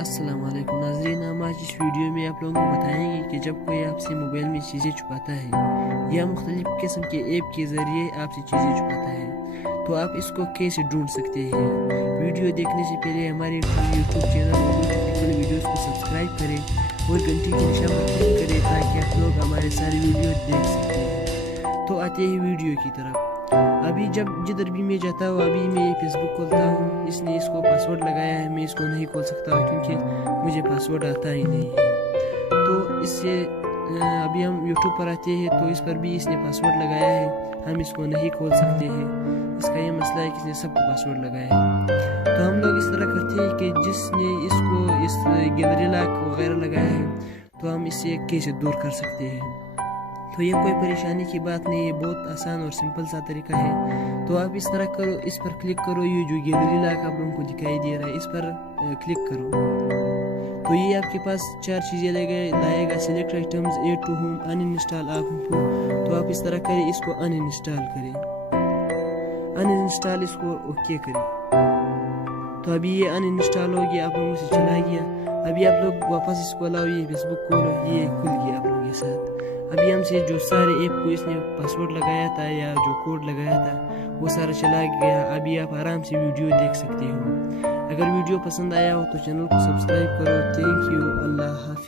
السلام علیکم ناظرین، ہم آج اس ویڈیو میں آپ لوگوں کو بتائیں گے کہ جب کوئی آپ سے موبائل میں چیزیں چھپاتا ہے یا مختلف قسم کے ایپ کے ذریعے آپ سے چیزیں چھپاتا ہے تو آپ اس کو کیسے ڈھونڈ سکتے ہیں۔ ویڈیو دیکھنے سے پہلے ہمارے YouTube channel Urdu technical videos کو سبسکرائب کریں اور گھنٹی کے نشان پر کلک کریں تاکہ آپ لوگ ہمارے سارے ویڈیو دیکھ سکیں۔ تو آتے ہیں ویڈیو کی طرف۔ ابھی جدھر بھی میں جاتا ہوں، ابھی میں یہ فیس بک کھولتا ہوں، اس نے اس کو پاسورڈ لگایا ہے، میں اس کو نہیں کھول سکتا کیونکہ مجھے پاسورڈ آتا ہی نہیں ہے۔ تو اس سے ابھی ہم یوٹیوب پر آتے ہیں تو اس پر بھی اس نے پاسورڈ لگایا ہے، ہم اس کو نہیں کھول سکتے ہیں۔ اس کا یہ مسئلہ ہے کہ اس نے سب کو پاسورڈ لگایا ہے۔ تو ہم لوگ اس طرح کرتے ہیں کہ جس نے اس کو اس گیلری لاک وغیرہ لگایا ہے تو ہم اس سے کیسے دور کر سکتے ہیں۔ تو یہ کوئی پریشانی کی بات نہیں ہے، بہت آسان اور سمپل سا طریقہ ہے۔ تو آپ اس طرح کرو، اس پر کلک کرو، یہ جو گیلری لاک آپ لوگوں کو دکھائی دے رہا ہے اس پر کلک کرو تو یہ آپ کے پاس 4 چیزیں لائے گا: select items, add to home, uninstall آپ کو۔ تو آپ اس طرح کریں، اس کو ان انسٹال کریں، ان انسٹال اس کو اوکے کریں۔ تو ابھی یہ ان انسٹال ہو گیا، آپ لوگوں سے چلا گیا۔ ابھی آپ لوگ واپس اس کو لاؤ، یہ فیس بک کھولو، یہ کھل گیا آپ لوگوں کے ساتھ۔ ابھی ہم سے جو سارے ایپ کو اس نے پاسورڈ لگایا تھا یا جو کوڈ لگایا تھا وہ سارا چلا گیا۔ ابھی آپ آرام سے ویڈیو دیکھ سکتے ہو۔ اگر ویڈیو پسند آیا ہو تو چینل کو سبسکرائب کرو۔ تھینک یو، اللہ حافظ۔